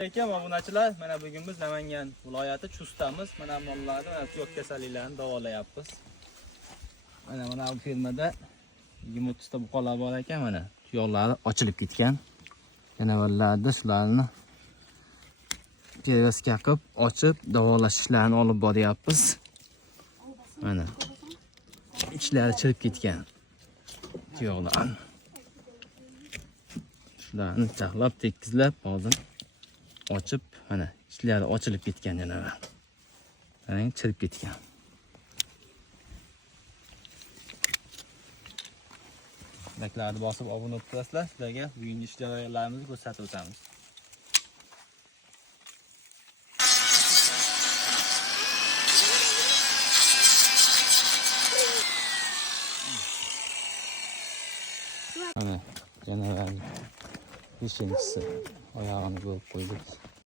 Assalomu obunachilar, mana bugun biz Namangan viloyati Chustamiz. Mana mollarni tuyoq kasalliklarini davolayapmiz. Mana bu fermada 20-30 ta buqalar bor ekan, mana tuyoqlari ochilib ketgan. Yana ularni shularni pervaska qilib, ochib, davolash ishlarini olib boryapmiz. Mana ichlari chirib ketgan tuyoqlar. Shularni taxlab, tekizlab, hozir ochib, mana ichlari ochilib ketgan yana. Qarang, chirib ketgan. Liklarni bosib obuna bo'lib turasizlar. Sizlarga bugungi ish jarayonlarimizni ko'rsatib o'tamiz. Mana yana beshinchisi oyog'ini ko'rib qo'ydik.